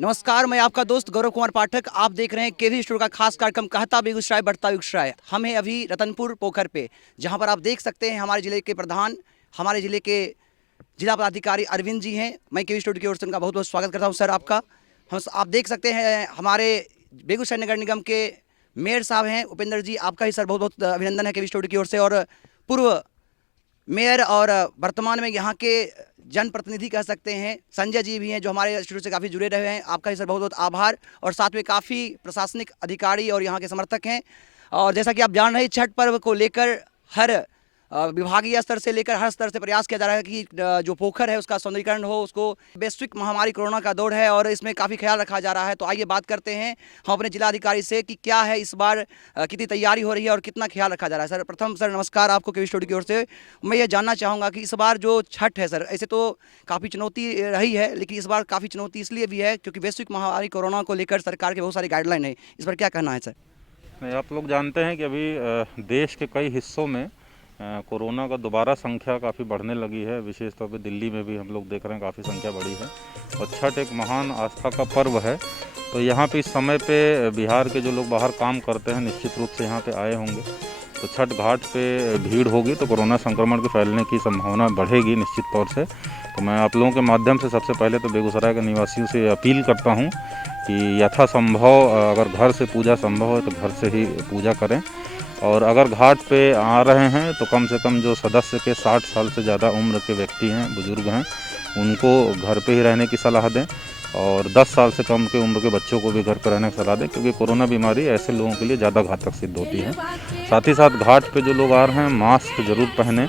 नमस्कार, मैं आपका दोस्त गौरव कुमार पाठक। आप देख रहे हैं केवी स्टूडियो का खास कार्यक्रम कहता बेगूसराय बढ़ता बेगूसराय। हम हैं अभी रतनपुर पोखर पे, जहां पर आप देख सकते हैं हमारे ज़िले के प्रधान, हमारे ज़िले के जिला पदाधिकारी अरविंद जी हैं। मैं केवी स्टूडियो की ओर से उनका बहुत बहुत स्वागत करता हूं सर आपका। हम आप देख सकते हैं हमारे बेगूसराय नगर निगम के मेयर साहब हैं उपेंद्र जी, आपका ही सर बहुत बहुत अभिनंदन है केवी स्टूडियो की ओर से। और पूर्व मेयर और वर्तमान में यहाँ के जनप्रतिनिधि कह सकते हैं संजय जी भी हैं, जो हमारे स्टूडियो से काफ़ी जुड़े रहे हैं। आपका ही सर बहुत बहुत आभार। और साथ में काफ़ी प्रशासनिक अधिकारी और यहाँ के समर्थक हैं। और जैसा कि आप जान रहे हैं, छठ पर्व को लेकर हर विभागीय स्तर से लेकर हर स्तर से प्रयास किया जा रहा है कि जो पोखर है उसका सौंदर्यीकरण हो। उसको वैश्विक महामारी कोरोना का दौर है और इसमें काफ़ी ख्याल रखा जा रहा है। तो आइए बात करते हैं हम अपने जिलाधिकारी से कि क्या है इस बार, कितनी तैयारी हो रही है और कितना ख्याल रखा जा रहा है। सर प्रथम सर नमस्कार आपको केवी स्टूडियो की ओर से। मैं ये जानना चाहूँगा कि इस बार जो छठ है सर, ऐसे तो काफ़ी चुनौती रही है, लेकिन इस बार काफ़ी चुनौती इसलिए भी है क्योंकि वैश्विक महामारी कोरोना को लेकर सरकार के बहुत सारी गाइडलाइन है। इस पर क्या कहना है सर? नहीं, आप लोग जानते हैं कि अभी देश के कई हिस्सों में कोरोना का दोबारा संख्या काफ़ी बढ़ने लगी है। विशेष तौर पे दिल्ली में भी हम लोग देख रहे हैं काफ़ी संख्या बढ़ी है। और छठ एक महान आस्था का पर्व है, तो यहाँ पे इस समय पे बिहार के जो लोग बाहर काम करते हैं निश्चित रूप से यहाँ पे आए होंगे। तो छठ घाट पे भीड़ होगी तो कोरोना संक्रमण के फैलने की संभावना बढ़ेगी निश्चित तौर से। तो मैं आप लोगों के माध्यम से सबसे पहले तो बेगूसराय के निवासियों से अपील करता हूँ कि यथासंभव अगर घर से पूजा संभव है तो घर से ही पूजा करें। और अगर घाट पे आ रहे हैं तो कम से कम जो सदस्य के 60 साल से ज़्यादा उम्र के व्यक्ति हैं, बुजुर्ग हैं, उनको घर पे ही रहने की सलाह दें। और 10 साल से कम के उम्र के बच्चों को भी घर पर रहने की सलाह दें, क्योंकि कोरोना बीमारी ऐसे लोगों के लिए ज़्यादा घातक सिद्ध होती है। साथ ही साथ घाट पे जो लोग आ रहे हैं मास्क ज़रूर पहनें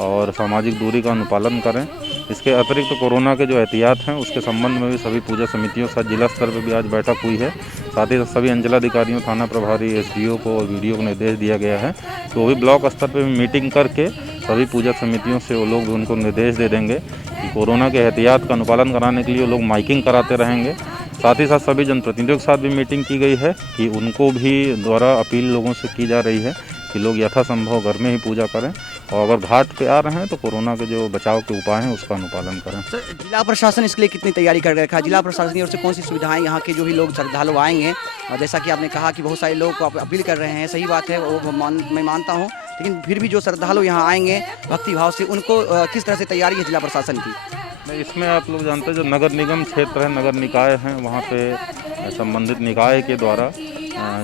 और सामाजिक दूरी का अनुपालन करें। इसके अतिरिक्त कोरोना के जो एहतियात हैं उसके संबंध में भी सभी पूजा समितियों के साथ जिला स्तर पर भी आज बैठक हुई है। साथ ही सभी अंचलाधिकारियों, थाना प्रभारी, एसडीओ को और वीडियो को निर्देश दिया गया है कि वो भी ब्लॉक स्तर पर भी मीटिंग करके सभी पूजा समितियों से वो लोग भी उनको निर्देश दे देंगे कि कोरोना के एहतियात का अनुपालन कराने के लिए वो लोग माइकिंग कराते रहेंगे। साथ ही साथ सभी जनप्रतिनिधियों के साथ भी मीटिंग की गई है कि उनको भी द्वारा अपील लोगों से की जा रही है कि लोग यथासंभव घर में ही पूजा करें। और अगर घाट पे आ रहे हैं तो कोरोना के जो बचाव के उपाय हैं उसका अनुपालन करें। सर जिला प्रशासन इसके लिए कितनी तैयारी कर रखा है? जिला प्रशासन की ओर से कौन सी सुविधाएं यहाँ के जो भी लोग श्रद्धालु आएंगे, और जैसा कि आपने कहा कि बहुत सारे लोग अपील कर रहे हैं, सही बात है, वो मैं मानता हूँ, लेकिन फिर भी जो श्रद्धालु यहाँ आएंगे भक्ति भाव से, उनको किस तरह से तैयारी है जिला प्रशासन की? इसमें आप लोग जानते हैं जो नगर निगम क्षेत्र है, नगर निकाय हैं, वहाँ पे संबंधित निकाय के द्वारा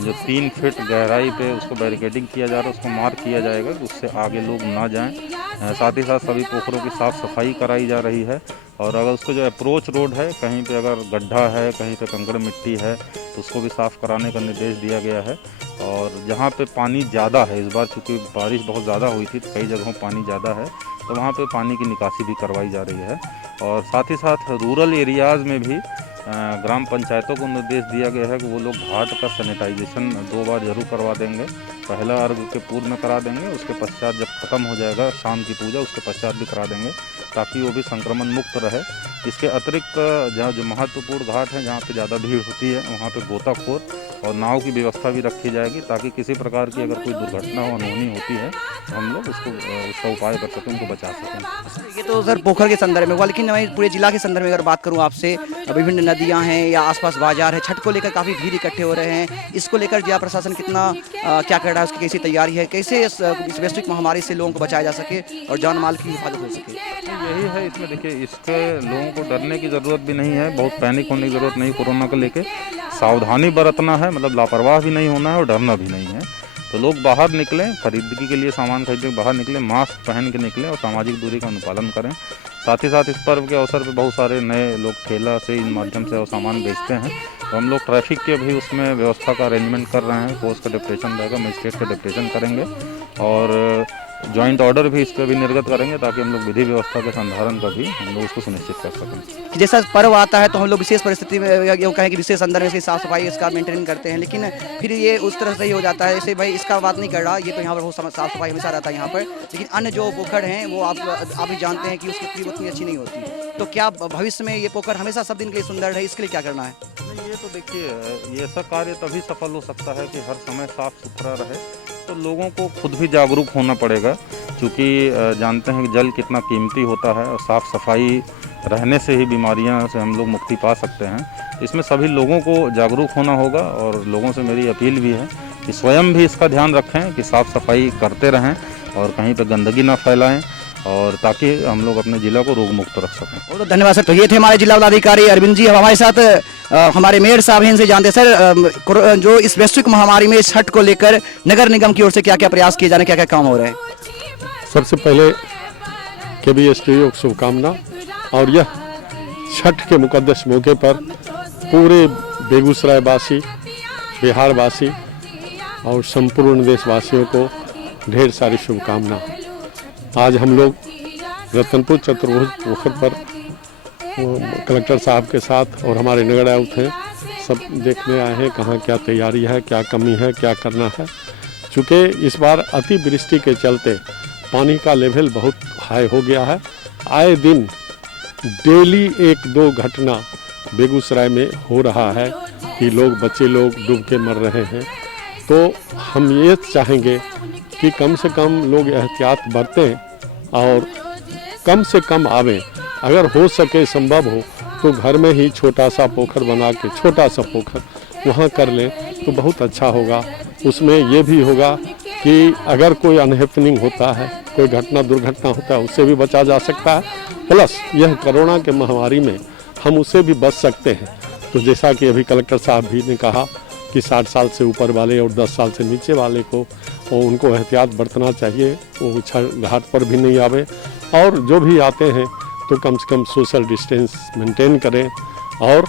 जो 3 फीट गहराई पे उसको बैरिकेडिंग किया जा रहा है, उसको मार्क किया जाएगा कि उससे आगे लोग ना जाएं। साथ ही साथ सभी पोखरों की साफ़ सफाई कराई जा रही है। और अगर उसको जो अप्रोच रोड है, कहीं पे अगर गड्ढा है, कहीं पे कंकड़ मिट्टी है, तो उसको भी साफ़ कराने का निर्देश दिया गया है। और जहाँ पे पानी ज़्यादा है, इस बार चूँकि बारिश बहुत ज़्यादा हुई थी तो कई जगहों पानी ज़्यादा है, तो वहाँ पे पानी की निकासी भी करवाई जा रही है। और साथ ही साथ रूरल एरियाज़ में भी ग्राम पंचायतों को निर्देश दिया गया है कि वो लोग घाट का सैनिटाइजेशन 2 बार जरूर करवा देंगे। पहला अर्घ के पूर्व में करा देंगे, उसके पश्चात जब ख़त्म हो जाएगा शाम की पूजा उसके पश्चात भी करा देंगे, ताकि वो भी संक्रमण मुक्त रहे। इसके अतिरिक्त जहाँ जो महत्वपूर्ण घाट हैं, जहाँ पे ज़्यादा भीड़ होती है, वहाँ पे गोताखोर और नाव की व्यवस्था भी रखी जाएगी, ताकि किसी प्रकार की अगर कोई दुर्घटना हो, अनहोनी होती है, तो हम लोग उसका उपाय कर सकें, उनको बचा सकें। ये तो सर पोखर के संदर्भ में हुआ, लेकिन मैं पूरे जिला के संदर्भ में अगर बात करूं आपसे, विभिन्न नदियां हैं या आसपास बाजार है, छठ को लेकर काफ़ी भीड़ इकट्ठे हो रहे हैं, इसको लेकर जिला प्रशासन कितना क्या कर रहा है, उसकी कैसी तैयारी है, कैसे इस वैश्विक महामारी से लोगों को बचाया जा सके और जान माल की हिफाजत हो सके? यही है इसमें, देखिए इसके लोगों को डरने की ज़रूरत भी नहीं है, बहुत पैनिक होने की ज़रूरत नहीं। कोरोना को लेके सावधानी बरतना है, मतलब लापरवाह भी नहीं होना है और डरना भी नहीं है। तो लोग बाहर निकलें, खरीदगी के लिए सामान खरीदने बाहर निकलें, मास्क पहन के निकलें और सामाजिक दूरी का अनुपालन करें। साथ ही साथ इस पर्व के अवसर पर बहुत सारे नए लोग ठेला से इन माध्यम से सामान बेचते हैं, तो हम लोग ट्रैफिक के भी उसमें व्यवस्था का अरेंजमेंट कर रहे हैं। फोर्स का डिप्रेशन रहेगा, मजिस्ट्रेट का डिप्रेशन करेंगे और जॉइंट ऑर्डर भी इस पर भी निर्गत करेंगे, ताकि हम लोग विधि व्यवस्था के संधारण का भी हम लोग उसको सुनिश्चित कर सकें। कि जैसा पर्व आता है तो हम लोग विशेष परिस्थिति में ये कहें कि विशेष अंदर में इसकी साफ सफाई इसका मेंटेन करते हैं, लेकिन फिर ये उस तरह से ही हो जाता है, जैसे भाई इसका बात नहीं कर रहा, ये तो यहाँ पर बहुत साफ सफाई हमेशा रहता है यहाँ पर, लेकिन अन्य जो पोखर हैं वो आप भी जानते हैं कि उसकी उतनी अच्छी नहीं होती। तो क्या भविष्य में ये पोखर हमेशा सब दिन के लिए सुंदर है, इसके लिए क्या करना है? ये तो देखिए, ये ऐसा कार्य तभी सफल हो सकता है कि हर समय साफ सुथरा रहे। तो लोगों को खुद भी जागरूक होना पड़ेगा, क्योंकि जानते हैं कि जल कितना कीमती होता है और साफ़ सफाई रहने से ही बीमारियां से हम लोग मुक्ति पा सकते हैं। इसमें सभी लोगों को जागरूक होना होगा और लोगों से मेरी अपील भी है कि स्वयं भी इसका ध्यान रखें कि साफ़ सफाई करते रहें और कहीं पर गंदगी ना फैलाएं, और ताकि हम लोग अपने जिला को रोग मुक्त रख सकें। बहुत धन्यवाद सर। तो ये थे हमारे जिला पदाधिकारी अरविंद जी। अब हमारे साथ हमारे मेयर साहब हैं, इनसे जानते हैं सर जो इस वैश्विक महामारी में छठ को लेकर नगर निगम की ओर से क्या क्या प्रयास किए जा रहे हैं, क्या क्या काम हो रहे हैं। सबसे पहले KBSTU को शुभकामना। और यह छठ के मुकद्दस मौके पर पूरे बेगूसराय वासी, बिहार वासी और संपूर्ण देशवासियों को ढेर सारी शुभकामना। आज हम लोग रतनपुर चतुर्भुज पोखर पर कलेक्टर साहब के साथ और हमारे नगर आयुक्त हैं, सब देखने आए हैं कहाँ क्या तैयारी है, क्या कमी है, क्या करना है। चूँकि इस बार अतिवृष्टि के चलते पानी का लेवल बहुत हाई हो गया है। आए दिन डेली 1-2 घटना बेगूसराय में हो रहा है कि बच्चे लोग डूब के मर रहे हैं। तो हम ये चाहेंगे कि कम से कम लोग एहतियात बरतें और कम से कम आवें। अगर हो सके, संभव हो तो घर में ही छोटा सा पोखर बना के, छोटा सा पोखर वहाँ कर लें तो बहुत अच्छा होगा। उसमें ये भी होगा कि अगर कोई अनहैपनिंग होता है, कोई घटना दुर्घटना होता है, उससे भी बचा जा सकता है। प्लस यह कोरोना के महामारी में हम उससे भी बच सकते हैं। तो जैसा कि अभी कलेक्टर साहब भी ने कहा कि 60 साल से ऊपर वाले और 10 साल से नीचे वाले को उनको एहतियात बरतना चाहिए, वो घाट पर भी नहीं आवे, और जो भी आते हैं तो कम से कम सोशल डिस्टेंस मेंटेन करें और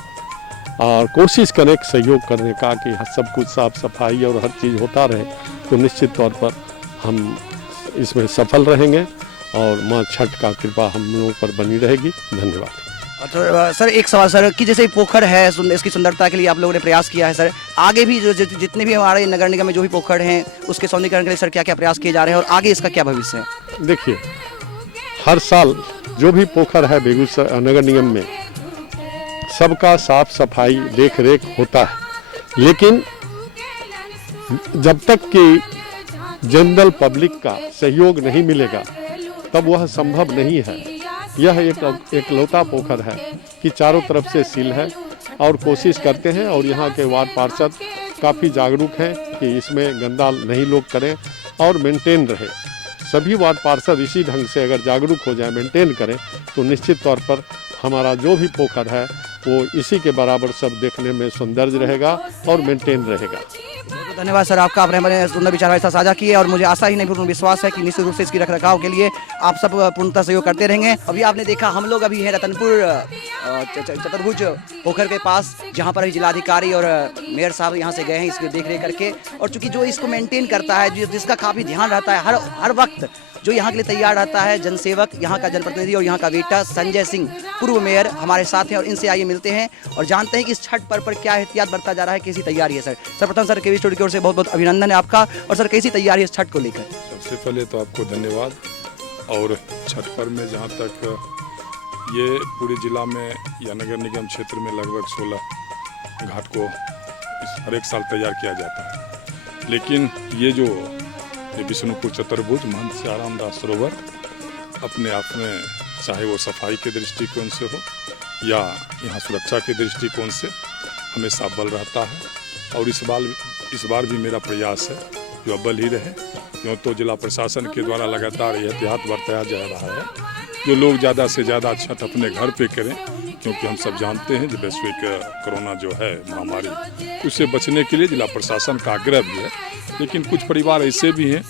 कोशिश करें सहयोग करने का कि सब कुछ साफ सफाई और हर चीज़ होता रहे। तो निश्चित तौर पर हम इसमें सफल रहेंगे और माँ छठ का कृपा हम लोगों पर बनी रहेगी। धन्यवाद। तो सर एक सवाल सर कि जैसे पोखर है, इसकी सुंदरता के लिए आप लोगों ने प्रयास किया है सर, आगे भी जितने भी हमारे नगर निगम में जो भी पोखर हैं उसके सौंदर्यीकरण के लिए सर क्या क्या प्रयास किए जा रहे हैं और आगे इसका क्या भविष्य है। देखिए, हर साल जो भी पोखर है बेगूसराय नगर निगम में सबका साफ सफाई देख रेख होता है, लेकिन जब तक कि जनरल पब्लिक का सहयोग नहीं मिलेगा तब वह संभव नहीं है। यह एक एकलौता पोखर है कि चारों तरफ से सील है और कोशिश करते हैं, और यहाँ के वार्ड पार्षद काफ़ी जागरूक हैं कि इसमें गंदा नहीं लोग करें और मेंटेन रहे। सभी वार्ड पार्षद इसी ढंग से अगर जागरूक हो जाए, मेंटेन करें, तो निश्चित तौर पर हमारा जो भी पोखर है वो इसी के बराबर सब देखने में सौंदर्य रहेगा और मेंटेन रहेगा। बहुत धन्यवाद सर आपका, आपने हमारे सुंदर विचार ऐसा साझा किए और मुझे आशा ही नहीं पूर्ण विश्वास है कि निश्चित रूप से इसकी रखरखाव के लिए आप सब पूर्णतः सहयोग करते रहेंगे। अभी आपने देखा हम लोग अभी हैं रतनपुर चतुर्भुज पोखर के पास, जहां पर जिलाधिकारी और मेयर साहब यहां से गए हैं इसको देख रेख करके, और चूंकि जो इसको मेंटेन करता है, जिसका काफ़ी ध्यान रहता है हर वक्त, जो यहाँ के लिए तैयार रहता है जनसेवक, यहाँ का जनप्रतिनिधि और यहाँ का बेटा संजय सिंह पूर्व मेयर हमारे साथ हैं, और इनसे आइए मिलते हैं और जानते हैं कि इस छठ पर्व पर क्या एहतियात बरता जा रहा है, कैसी तैयारी है। सर प्रथम सर KV स्टूडियो की ओर से बहुत बहुत अभिनंदन है आपका, और सर कैसी तैयारी है इस छठ को लेकर। सबसे पहले तो आपको धन्यवाद। और छठ पर्व में जहाँ तक ये पूरे जिला में या नगर निगम क्षेत्र में लगभग 16 घाट को हर एक साल तैयार किया जाता है, लेकिन ये जो विष्णुपुर चतुर्भुज महंत सियाराम दास सरोवर अपने आप में, चाहे वो सफाई के दृष्टिकोण से हो या यहाँ सुरक्षा के दृष्टिकोण से, हमेशा अव्वल रहता है। और इस बार भी मेरा प्रयास है जो अव्वल ही रहे, क्यों तो जिला प्रशासन के द्वारा लगातार एहतियात बरताया जा रहा है, जो लोग ज़्यादा से ज़्यादा छठ अपने घर पे करें, क्योंकि हम सब जानते हैं जो वैश्विक कोरोना जो है महामारी, उससे बचने के लिए जिला प्रशासन का आग्रह भी है। लेकिन कुछ परिवार ऐसे भी हैं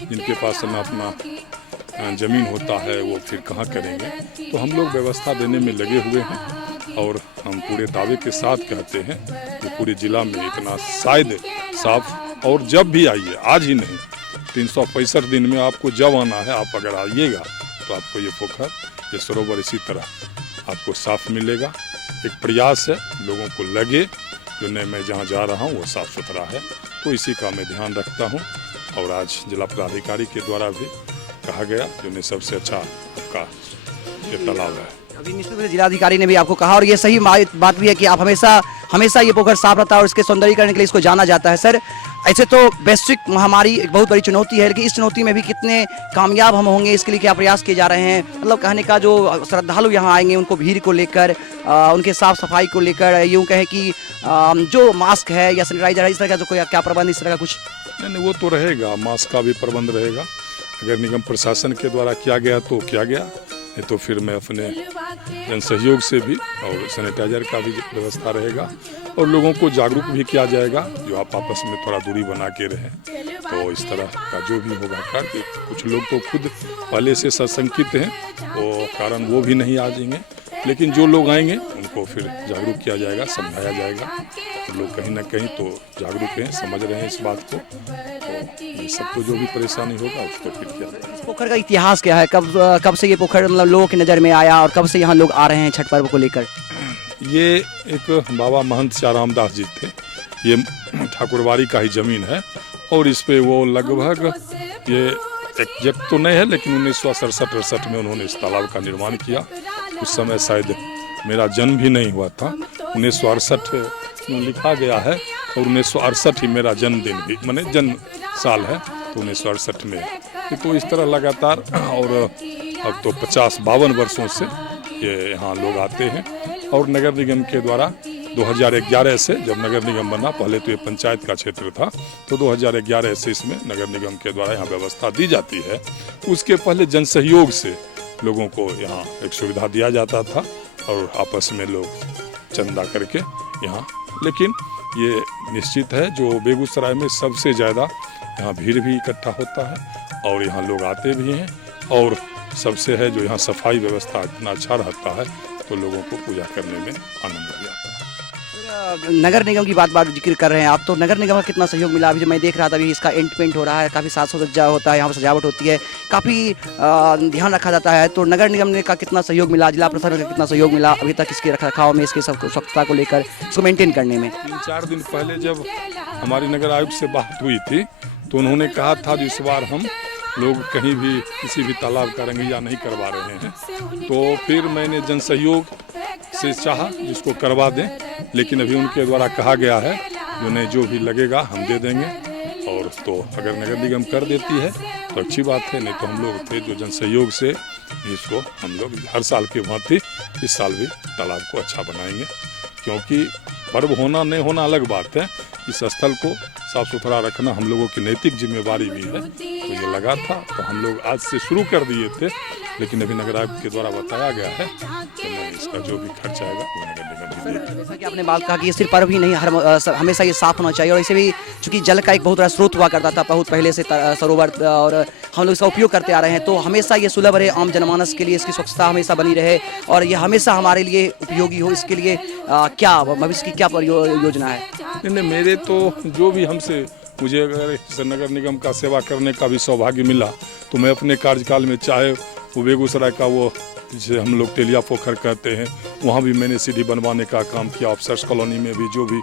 जिनके पास ना अपना ज़मीन होता है, वो फिर कहाँ करेंगे, तो हम लोग व्यवस्था देने में लगे हुए हैं। और हम पूरे दावे के साथ कहते हैं कि पूरे जिला में इतना शायद साफ, और जब भी आइए, आज ही नहीं, 365 दिन में आपको जब आना है, आप अगर आइएगा तो आपको ये पोखर, ये सरोवर इसी तरह आपको साफ मिलेगा। एक प्रयास है, लोगों को लगे जो नहीं मैं जहाँ जा रहा हूँ वो साफ़ सुथरा है, तो इसी का मैं ध्यान रखता हूँ। और आज जिला पदाधिकारी के द्वारा भी कहा गया जो नहीं सबसे अच्छा आपका ये तालाब है। अभी निश्चित रूप से जिलाधिकारी ने भी आपको कहा, और ये सही बात भी है कि आप हमेशा ये पोखर साफ रहता है और इसके सौंदर्यीकरण के लिए इसको जाना जाता है। सर ऐसे तो वैश्विक महामारी एक बहुत बड़ी चुनौती है, लेकिन इस चुनौती में भी कितने कामयाब हम होंगे, इसके लिए क्या प्रयास किए जा रहे हैं? मतलब कहने का जो श्रद्धालु यहाँ आएंगे उनको भीड़ को लेकर, उनके साफ सफाई को लेकर, यूँ कहें कि जो मास्क है या सैनिटाइजर है, इस तरह का जो कोई क्या प्रबंध, इस तरह का कुछ? नहीं, वो तो रहेगा, मास्क का भी प्रबंध रहेगा। अगर निगम प्रशासन के द्वारा किया गया तो किया गया, नहीं तो फिर मैं अपने जन सहयोग से भी, और सैनिटाइजर का भी व्यवस्था रहेगा, और लोगों को जागरूक भी किया जाएगा जो आप आपस में थोड़ा दूरी बना के रहें। तो इस तरह का जो भी होगा कार्य, कुछ लोग तो खुद पहले से सशंकित हैं, वो कारण वो भी नहीं आ जाएंगे, लेकिन जो लोग आएंगे उनको फिर जागरूक किया जाएगा, समझाया जाएगा। तो लोग कहीं ना कहीं तो जागरूक हैं, समझ रहे हैं इस बात को, तो ये सब तो जो भी परेशानी होगा उसको फिर किया जाएगा। इस पोखर का इतिहास क्या है? कब से ये पोखर मतलब लोगों की नज़र में आया और कब से यहाँ लोग आ रहे हैं छठ पर्व को लेकर? ये एक बाबा महंत श्याराम दास जी थे, ये ठाकुरबाड़ी का ही जमीन है, और इस पे वो लगभग ये एग्जैक्ट तो नहीं है, लेकिन 1967-68 में उन्होंने इस तालाब का निर्माण किया। उस समय शायद मेरा जन्म भी नहीं हुआ था। 1968 में लिखा गया है, और 1968 ही मेरा जन्मदिन भी, माने जन्म साल है, तो 1968 में। तो इस तरह लगातार, और अब तो 50-52 वर्षों से ये यहाँ लोग आते हैं। और नगर निगम के द्वारा 2011 से, जब नगर निगम बना, पहले तो ये पंचायत का क्षेत्र था, तो 2011 से इसमें नगर निगम के द्वारा यहाँ व्यवस्था दी जाती है। उसके पहले जन सहयोग से लोगों को यहाँ एक सुविधा दिया जाता था, और आपस में लोग चंदा करके यहाँ, लेकिन ये निश्चित है जो बेगूसराय में सबसे ज़्यादा यहाँ भीड़ भी इकट्ठा होता है, और यहाँ लोग आते भी हैं, और सबसे है जो यहाँ सफाई व्यवस्था इतना अच्छा रहता है, तो लोगों को पूजा करने में आनंद भी आता है। नगर निगम की बात जिक्र कर रहे हैं आप, तो नगर निगम का कितना सहयोग मिला? अभी जो मैं देख रहा था, अभी इसका एंड पेंट हो रहा है, काफ़ी साज सज्जा होता है, यहाँ पर सजावट होती है, काफ़ी ध्यान रखा जाता है, तो नगर निगम ने का कितना सहयोग मिला, जिला प्रशासन का कितना सहयोग मिला अभी तक इसके रखरखाव में, इसके सब स्वच्छता को लेकर, इसको मेंटेन करने में? 3-4 दिन पहले जब हमारी नगर आयुक्त से बात हुई थी, तो उन्होंने कहा था कि इस बार हम लोग कहीं भी किसी भी तालाब का रंगैया नहीं करवा रहे हैं। तो फिर मैंने जन सहयोग से चाहा जिसको करवा दें, लेकिन अभी उनके द्वारा कहा गया है उन्हें जो भी लगेगा हम दे देंगे, और तो अगर नगर निगम कर देती है तो अच्छी बात है, नहीं तो हम लोग थे जो जन सहयोग से इसको हम लोग हर साल की भांति इस साल भी तालाब को अच्छा बनाएंगे। क्योंकि पर्व होना नहीं होना अलग बात है, इस स्थल को साफ सुथरा रखना हम लोगों की नैतिक जिम्मेवारी भी है। तो ये लगा था, तो हम लोग आज से शुरू कर दिए थे, लेकिन अभी नगर आयुक्त के द्वारा बताया गया है कि इसका जो भी खर्च आएगा वो नगर निगम भी देगा। जैसा कि आपने बात कहा कि ये सिर्फ पर्व ही नहीं, हमेशा ये साफ होना चाहिए, और इसे भी चूँकि जल का एक बहुत बड़ा स्रोत हुआ करता था बहुत पहले से सरोवर, और हम लोग इसका उपयोग करते आ रहे हैं, तो हमेशा ये सुलभ रहे आम जनमानस के लिए, इसकी स्वच्छता हमेशा बनी रहे, और ये हमेशा हमारे लिए उपयोगी हो। इसके लिए क्या भविष्य की क्या योजना है? नहीं, मेरे तो जो भी मुझे अगर नगर निगम का सेवा करने का भी सौभाग्य मिला, तो मैं अपने कार्यकाल में, चाहे वो बेगूसराय का वो जिसे हम लोग तेलिया पोखर कहते हैं, वहाँ भी मैंने सीढ़ी बनवाने का काम किया, ऑफिसर्स कॉलोनी में भी जो भी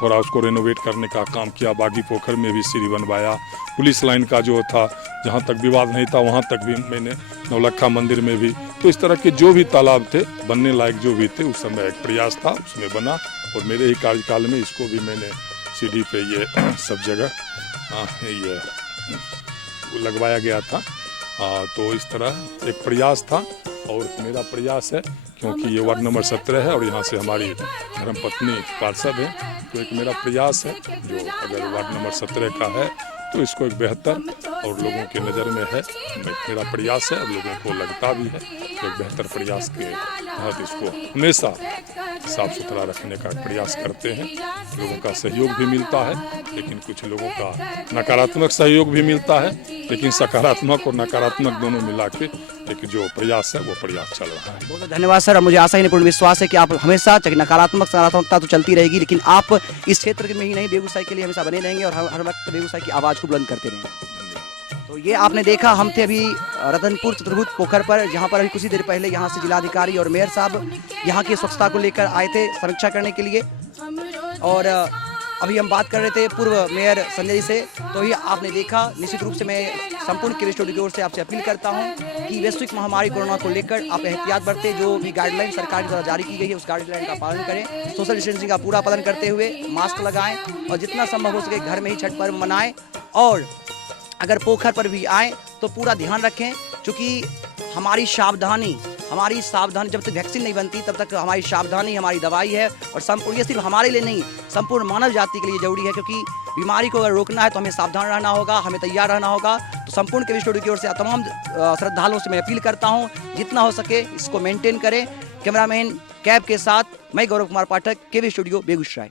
थोड़ा उसको रेनोवेट करने का काम किया, बागी पोखर में भी सीढ़ी बनवाया, पुलिस लाइन का जो था जहाँ तक विवाद नहीं था वहाँ तक भी मैंने, नौलखा मंदिर में भी। तो इस तरह के जो भी तालाब थे बनने लायक जो भी थे, उस समय एक प्रयास था, उसमें बना, और मेरे ही कार्यकाल में इसको भी मैंने सीढ़ी पे ये सब जगह ये लगवाया गया था। तो इस तरह एक प्रयास था, और मेरा प्रयास है क्योंकि ये वार्ड नंबर 17 है और यहाँ से हमारी धर्मपत्नी पार्षद है, तो एक मेरा प्रयास है जो अगर वार्ड नंबर 17 का है तो इसको एक बेहतर और लोगों के नज़र में है, मेरा प्रयास है और लोगों को लगता भी है कि एक बेहतर प्रयास के तहत इसको हमेशा साफ सुथरा रखने का प्रयास करते हैं। लोगों का सहयोग भी मिलता है, लेकिन कुछ लोगों का नकारात्मक सहयोग भी मिलता है, लेकिन सकारात्मक और नकारात्मक दोनों मिला के एक जो प्रयास है वो प्रयास चल रहा है। बहुत धन्यवाद सर, मुझे आशा ही नहीं पूर्ण विश्वास है कि आप हमेशा नकारात्मक सकारात्मकता तो चलती रहेगी, लेकिन आप इस क्षेत्र में ही नहीं बेगूसराय के लिए हमेशा बने रहेंगे और हर वक्त बेगूसराय की आवाज़ को बुलंद करते रहेंगे। तो ये आपने देखा, हम थे अभी रतनपुर चतुर्भुज पोखर पर, जहाँ पर अभी कुछ ही देर पहले यहाँ से जिलाधिकारी और मेयर साहब यहाँ की स्वच्छता को लेकर आए थे समीक्षा करने के लिए। और अभी हम बात कर रहे थे पूर्व मेयर संजय जी से, तो ये आपने देखा। निश्चित रूप से मैं संपूर्ण केवी स्टूडियो की ओर से आपसे अपील करता हूं कि वैश्विक महामारी कोरोना को लेकर आप एहतियात बरतें। जो भी गाइडलाइन सरकार द्वारा जारी की गई है उस गाइडलाइन का पालन करें, सोशल डिस्टेंसिंग का पूरा पालन करते हुए मास्क लगाएं और जितना संभव हो सके घर में ही छठ पर्व मनाएं। और अगर पोखर पर भी आएँ तो पूरा ध्यान रखें, क्योंकि हमारी सावधानी जब तक वैक्सीन नहीं बनती तब तक हमारी सावधानी हमारी दवाई है। और संपूर्ण, ये सिर्फ हमारे लिए नहीं, संपूर्ण मानव जाति के लिए जरूरी है, क्योंकि बीमारी को अगर रोकना है तो हमें सावधान रहना होगा, हमें तैयार रहना होगा। तो संपूर्ण केवी स्टूडियो की ओर से तमाम श्रद्धालुओं से मैं अपील करता हूँ, जितना हो सके इसको मेंटेन करें। कैमरामैन कैब के साथ मैं गौरव कुमार पाठक, केवी स्टूडियो, बेगूसराय।